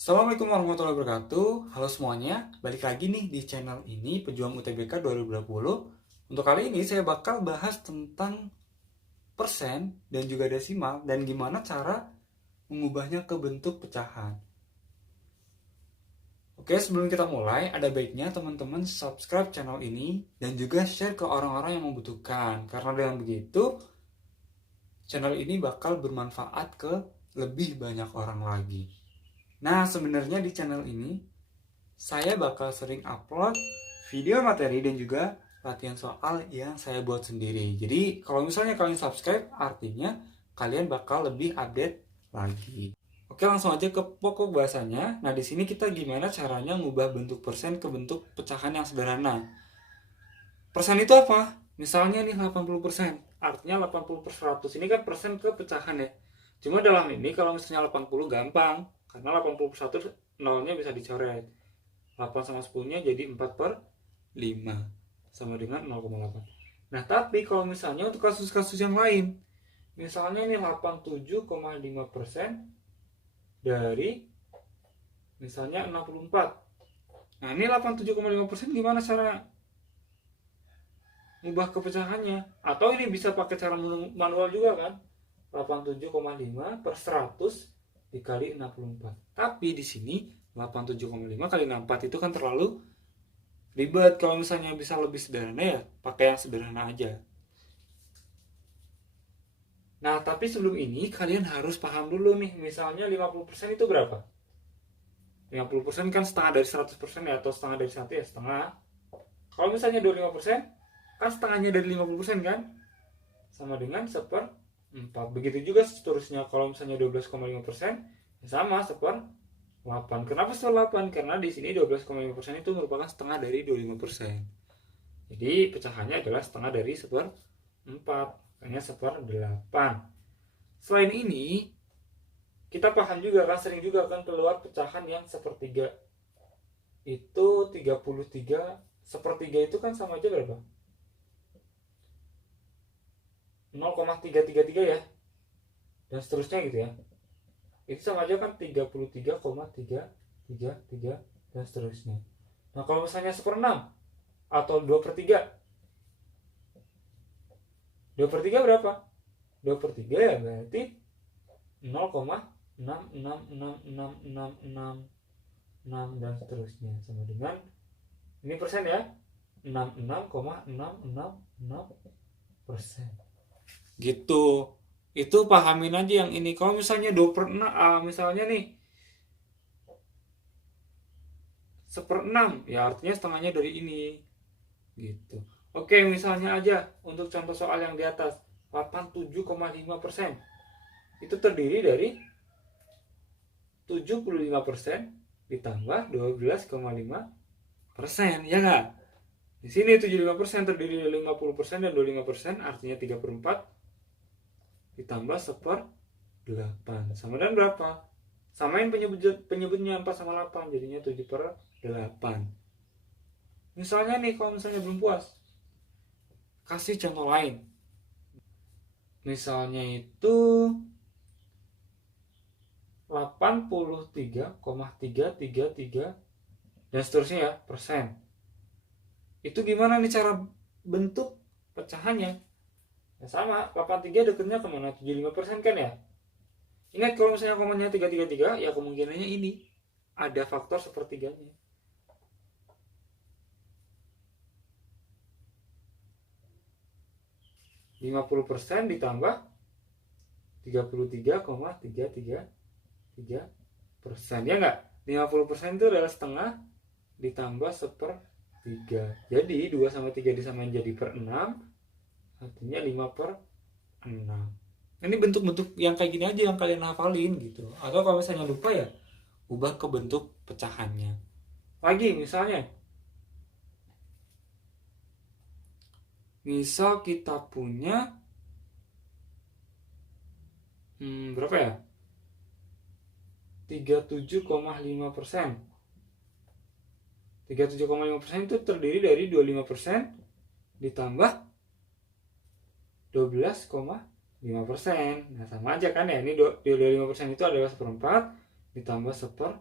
Assalamualaikum warahmatullahi wabarakatuh. Halo semuanya, balik lagi nih di channel ini Pejuang UTBK 2020. Untuk kali ini saya bakal bahas tentang persen dan juga desimal dan gimana cara mengubahnya ke bentuk pecahan. Oke, sebelum kita mulai, ada baiknya teman-teman subscribe channel ini dan juga share ke orang-orang yang membutuhkan. Karena dengan begitu, channel ini bakal bermanfaat ke lebih banyak orang lagi. Nah, sebenarnya di channel ini saya bakal sering upload video materi dan juga latihan soal yang saya buat sendiri. Jadi, kalau misalnya kalian subscribe, artinya kalian bakal lebih update lagi. Oke, langsung aja ke pokok bahasanya. Nah, di sini kita gimana caranya ngubah bentuk persen ke bentuk pecahan yang sederhana. Persen itu apa? Misalnya nih 80%. Artinya 80 per 100. Ini kan persen ke pecahan ya. Cuma dalam ini kalau misalnya 80 gampang. Karena 80 per 1 nolnya bisa dicoret. 8 sama 10-nya jadi 4 per 5. Sama dengan 0,8. Nah, tapi kalau misalnya untuk kasus-kasus yang lain. Misalnya ini 87,5% dari misalnya 64. Nah, ini 87,5% gimana cara ngubah kepecahannya? Atau ini bisa pakai cara manual juga kan? 87,5 per 100 dikali 64. Tapi di sini 87,5 kali 64 itu kan terlalu ribet. Kalau misalnya bisa lebih sederhana ya pakai yang sederhana aja. Nah, tapi sebelum ini kalian harus paham dulu nih. Misalnya 50% itu berapa? 50% kan setengah dari 100% ya, atau setengah dari 1 ya setengah. Kalau misalnya 25%, kan setengahnya dari 50% kan? Sama dengan 1/4. Begitu juga seterusnya. Kalau misalnya 12,5%, ya sama 1/8. Kenapa 1/8? Karena di sini 12,5% itu merupakan setengah dari 25%. Jadi pecahannya adalah setengah dari 1/4. Makanya 1/8. Selain ini, kita paham juga kan, sering juga kan keluar pecahan yang sepertiga. Itu 33 sepertiga itu kan sama aja berapa? 0,333 ya. Dan seterusnya gitu ya. Itu sama aja kan 33,333 dan seterusnya. Nah, kalau misalnya 1/6 atau 2/3. 2/3 berapa? 2/3 ya berarti 0,6666666 dan seterusnya, sama dengan ini persen ya, 66,666%. Gitu. Itu pahamin aja yang ini. Kalau misalnya 2/6, misalnya nih 1/6, ya artinya setengahnya dari ini. Gitu. Oke, misalnya aja untuk contoh soal yang di atas, 87,5%. Itu terdiri dari 75% ditambah 12,5%, ya nggak? Di sini 75% terdiri dari 50% dan 25%, artinya 3/4 ditambah 1/8. Sama dengan berapa? Samain penyebutnya 4 sama 8, jadinya 7/8. Misalnya nih, kalau misalnya belum puas, kasih contoh lain. Misalnya itu 83,333 dan seterusnya ya, persen. Itu gimana nih cara bentuk pecahannya? Ya sama, 83 dekatnya kemana? 75% kan ya? Ingat, kalau misalnya komanya 333, ya kemungkinannya ini ada faktor sepertiganya. 50% ditambah 33,333%, ya enggak? 50% itu adalah setengah ditambah 1/3. Jadi 2 sama 3 disamain jadi per 6, artinya 5/6. Ini bentuk-bentuk yang kayak gini aja yang kalian hafalin gitu. Atau kalau misalnya lupa ya ubah ke bentuk pecahannya. Lagi misalnya, misal kita punya berapa ya? 37,5%. 37,5% itu terdiri dari 25% ditambah 12,5%. Nah, sama aja kan ya. Ini 25% itu adalah 1/4 ditambah 1/8.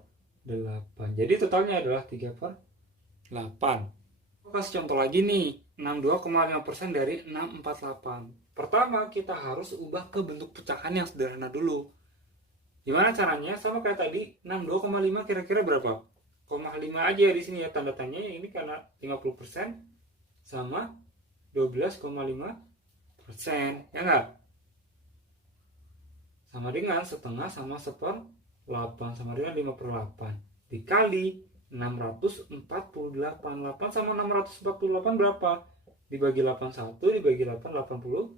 8. Jadi totalnya adalah 3 per 8. Aku kasih contoh lagi nih, 62,5% dari 648. Pertama, kita harus ubah ke bentuk pecahan yang sederhana dulu. Gimana caranya? Sama kayak tadi, 62,5 kira-kira berapa? 0,5 aja di sini ya, tanda tanya ini karena 50% sama 12,5%, ya enggak? Sama dengan setengah sama 1/8 sama dengan 5 per 8 dikali 648. 8 sama 648 berapa? Dibagi 81 dibagi 8, 81.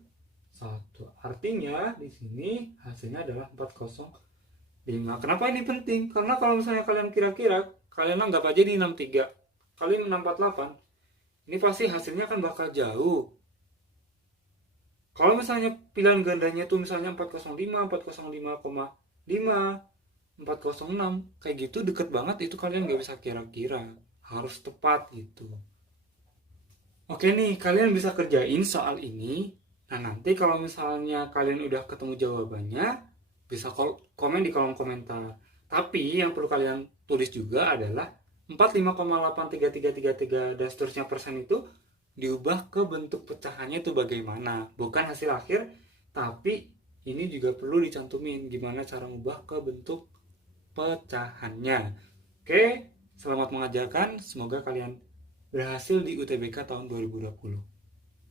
Artinya di sini hasilnya adalah 405. Kenapa ini penting? Karena kalau misalnya kalian kira-kira, kalian anggap aja di 63 kali 648, ini pasti hasilnya kan bakal jauh. Kalau misalnya pilihan gandanya tuh misalnya 405, 405,5, 406, kayak gitu deket banget, itu kalian gak bisa kira-kira, harus tepat gitu. Oke nih, kalian bisa kerjain soal ini. Nah nanti kalau misalnya kalian udah ketemu jawabannya, bisa komen di kolom komentar. Tapi yang perlu kalian tulis juga adalah 45,83333 dan seterusnya persen itu diubah ke bentuk pecahannya itu bagaimana, bukan hasil akhir, tapi ini juga perlu dicantumin gimana cara mengubah ke bentuk pecahannya. Oke, selamat mengajarkan, semoga kalian berhasil di UTBK tahun 2020.